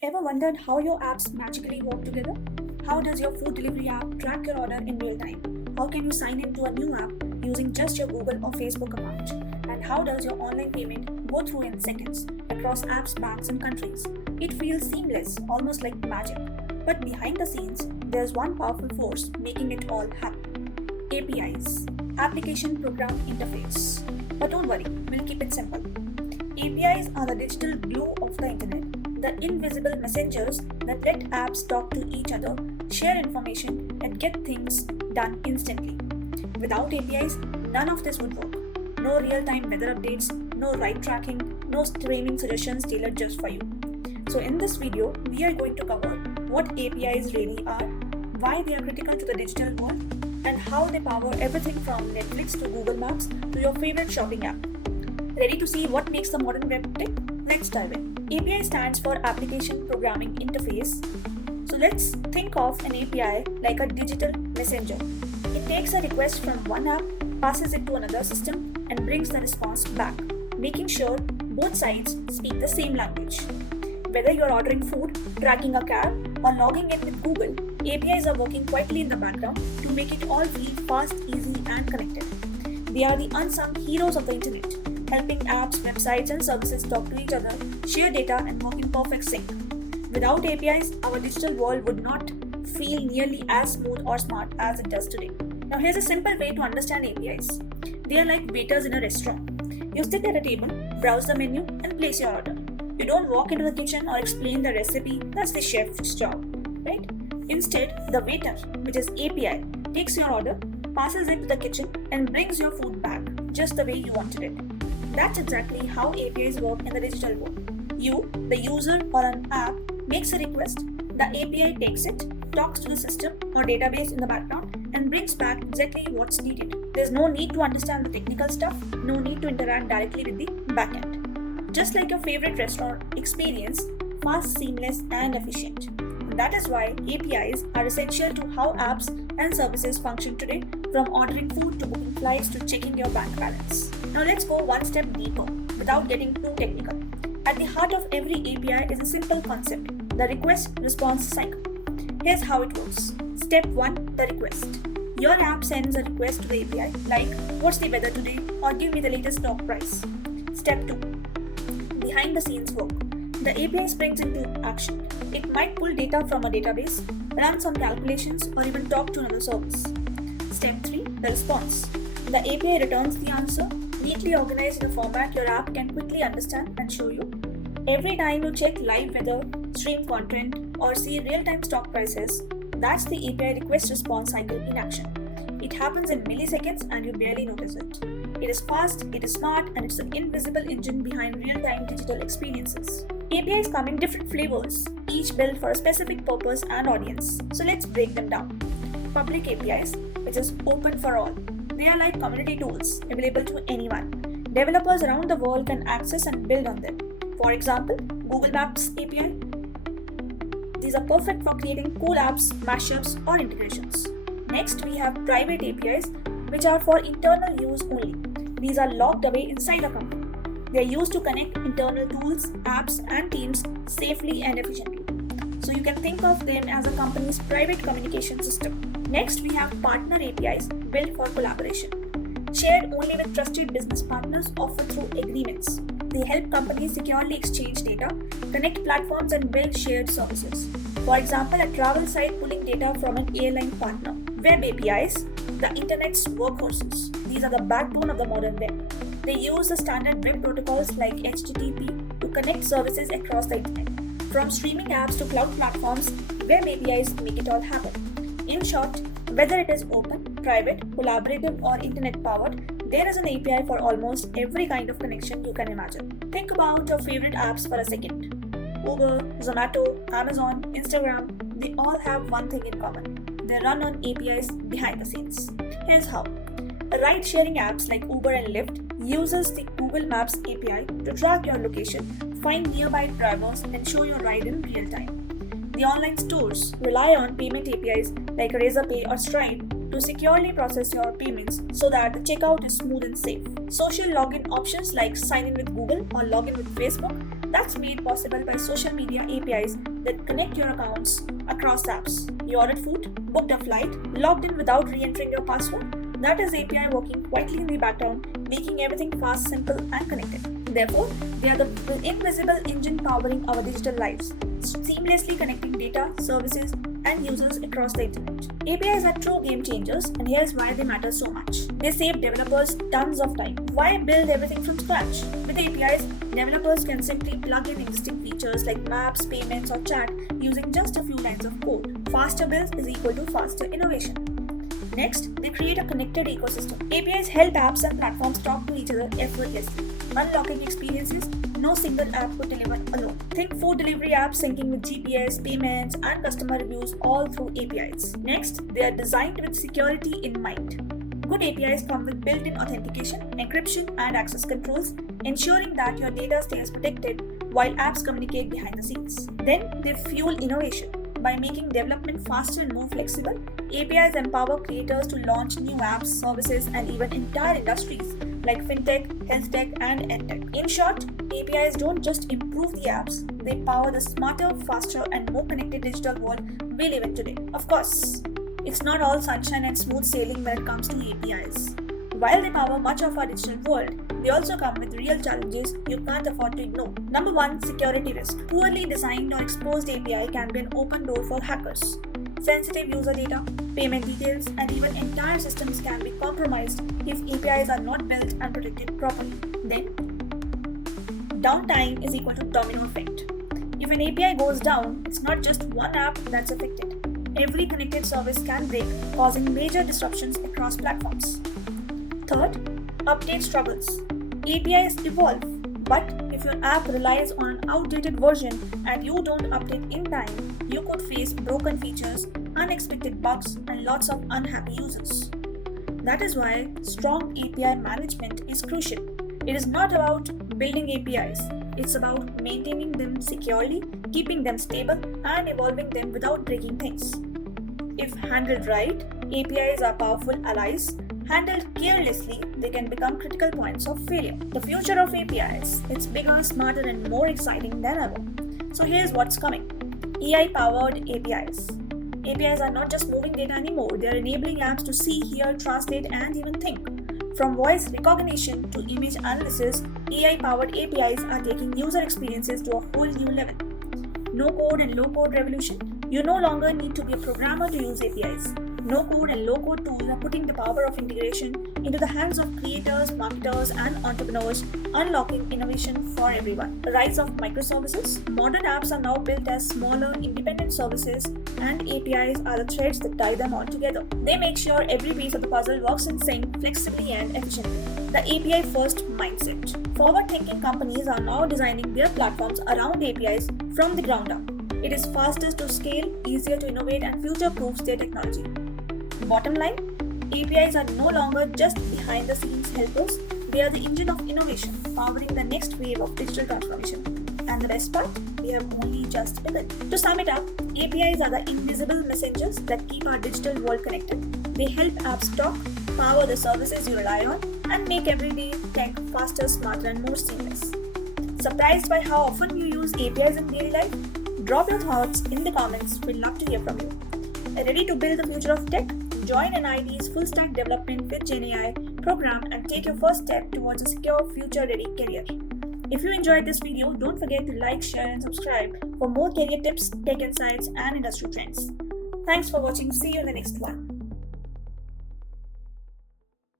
Ever wondered how your apps magically work together? How does your food delivery app track your order in real time? How can you sign into a new app using just your Google or Facebook account? And how does your online payment go through in seconds across apps, banks, and countries? It feels seamless, almost like magic. But behind the scenes, there's one powerful force making it all happen: APIs, Application Program Interface. But don't worry, we'll keep it simple. APIs are the digital glue of the internet, the invisible messengers that let apps talk to each other, share information, and get things done instantly. Without APIs, none of this would work. No real time weather updates, no ride tracking, no streaming suggestions tailored just for you. So, in this video, we are going to cover what APIs really are, why they are critical to the digital world, and how they power everything from Netflix to Google Maps to your favorite shopping app. Ready to see what makes the modern web tick? Let's dive in. API stands for Application Programming Interface. So let's think of an API like a digital messenger. It takes a request from one app, passes it to another system, and brings the response back, making sure both sides speak the same language. Whether you're ordering food, tracking a cab, or logging in with Google, APIs are working quietly in the background to make it all feel fast, easy, and connected. They are the unsung heroes of the internet, helping apps, websites, and services talk to each other, share data, and work in perfect sync. Without APIs, our digital world would not feel nearly as smooth or smart as it does today. Now, here's a simple way to understand APIs. They are like waiters in a restaurant. You sit at a table, browse the menu, and place your order. You don't walk into the kitchen or explain the recipe, that's the chef's job, right? Instead, the waiter, which is API, takes your order, passes it to the kitchen, and brings your food back just the way you wanted it. That's exactly how APIs work in the digital world. You, the user or an app, makes a request, the API takes it, talks to the system or database in the background, and brings back exactly what's needed. There's no need to understand the technical stuff, no need to interact directly with the backend. Just like your favorite restaurant experience, fast, seamless, and efficient. And that is why APIs are essential to how apps and services function today, from ordering food to booking flights to checking your bank balance. Now let's go one step deeper without getting too technical. At the heart of every API is a simple concept: the request-response cycle. Here's how it works. Step 1. The request. Your app sends a request to the API like, "What's the weather today?" or "Give me the latest stock price." Step 2. Behind the scenes work. The API springs into action. It might pull data from a database, run some calculations, or even talk to another service. Step 3. The response. The API returns the answer, neatly organized in a format your app can quickly understand and show you. Every time you check live weather, stream content, or see real-time stock prices, that's the API request-response cycle in action. It happens in milliseconds and you barely notice it. It is fast, it is smart, and it's an invisible engine behind real-time digital experiences. APIs come in different flavors, each built for a specific purpose and audience. So let's break them down. Public APIs, which is open for all. They are like community tools available to anyone. Developers around the world can access and build on them. For example, Google Maps API. These are perfect for creating cool apps, mashups, or integrations. Next, we have private APIs, which are for internal use only. These are locked away inside a company. They are used to connect internal tools, apps, and teams safely and efficiently. So you can think of them as a company's private communication system. Next, we have partner APIs built for collaboration. Shared only with trusted business partners offered through agreements. They help companies securely exchange data, connect platforms, and build shared services. For example, a travel site pulling data from an airline partner. Web APIs, the internet's workhorses. These are the backbone of the modern web. They use the standard web protocols like HTTP to connect services across the internet. From streaming apps to cloud platforms, web APIs make it all happen. In short, whether it is open, private, collaborative, or internet-powered, there is an API for almost every kind of connection you can imagine. Think about your favorite apps for a second. Uber, Zomato, Amazon, Instagram, they all have one thing in common. They run on APIs behind the scenes. Here's how. Ride-sharing apps like Uber and Lyft uses the Google Maps API to track your location, find nearby drivers, and show your ride in real time. The online stores rely on payment APIs like Razorpay or Stripe to securely process your payments so that the checkout is smooth and safe. Social login options like sign in with Google or log in with Facebook That's made possible by social media APIs that connect your accounts across apps. You ordered food, booked a flight, logged in without re-entering your password. That is API working quietly in the background, making everything fast, simple, and connected. Therefore, they are the invisible engine powering our digital lives, seamlessly connecting data, services, and users across the internet. APIs are true game changers, and here's why they matter so much. They save developers tons of time. Why build everything from scratch? With APIs, developers can simply plug in existing features like maps, payments, or chat using just a few lines of code. Faster builds is equal to faster innovation. Next, they create a connected ecosystem. APIs help apps and platforms talk to each other effortlessly, unlocking experiences no single app could deliver alone. Think food delivery apps syncing with GPS, payments, and customer reviews all through APIs. Next, they are designed with security in mind. Good APIs come with built-in authentication, encryption, and access controls, ensuring that your data stays protected while apps communicate behind the scenes. Then, they fuel innovation. By making development faster and more flexible, APIs empower creators to launch new apps, services, and even entire industries like fintech, health tech, and edtech. In short, APIs don't just improve the apps, they power the smarter, faster, and more connected digital world we live in today. Of course, it's not all sunshine and smooth sailing when it comes to APIs. While they power much of our digital world, they also come with real challenges you can't afford to ignore. Number 1, security risk. Poorly designed or exposed API can be an open door for hackers. Sensitive user data, payment details, and even entire systems can be compromised if APIs are not built and protected properly. Then, downtime is equal to domino effect. If an API goes down, it's not just one app that's affected. Every connected service can break, causing major disruptions across platforms. Third, update struggles. APIs evolve, but if your app relies on an outdated version and you don't update in time, you could face broken features, unexpected bugs, and lots of unhappy users. That is why strong API management is crucial. It is not about building APIs, it's about maintaining them securely, keeping them stable, and evolving them without breaking things. If handled right, APIs are powerful allies. Handled carelessly, they can become critical points of failure. The future of APIs, it's bigger, smarter, and more exciting than ever. So here's what's coming. AI-powered APIs. APIs are not just moving data anymore, they're enabling apps to see, hear, translate, and even think. From voice recognition to image analysis, AI-powered APIs are taking user experiences to a whole new level. No-code and low-code revolution. You no longer need to be a programmer to use APIs. No-code and low-code tools are putting the power of integration into the hands of creators, marketers, and entrepreneurs, unlocking innovation for everyone. The rise of microservices. Modern apps are now built as smaller, independent services, and APIs are the threads that tie them all together. They make sure every piece of the puzzle works in sync, flexibly, and efficiently. The API-first mindset. Forward-thinking companies are now designing their platforms around APIs from the ground up. It is faster to scale, easier to innovate, and future-proofs their technology. Bottom line, APIs are no longer just behind-the-scenes helpers, they are the engine of innovation, powering the next wave of digital transformation. And the best part, we have only just begun. To sum it up, APIs are the invisible messengers that keep our digital world connected. They help apps talk, power the services you rely on, and make everyday tech faster, smarter, and more seamless. Surprised by how often you use APIs in daily life? Drop your thoughts in the comments, we'd love to hear from you. Ready to build the future of tech? Join NIT's Full Stack Development with GenAI program and take your first step towards a secure, future-ready career. If you enjoyed this video, don't forget to like, share, and subscribe for more career tips, tech insights, and industry trends. Thanks for watching. See you in the next one.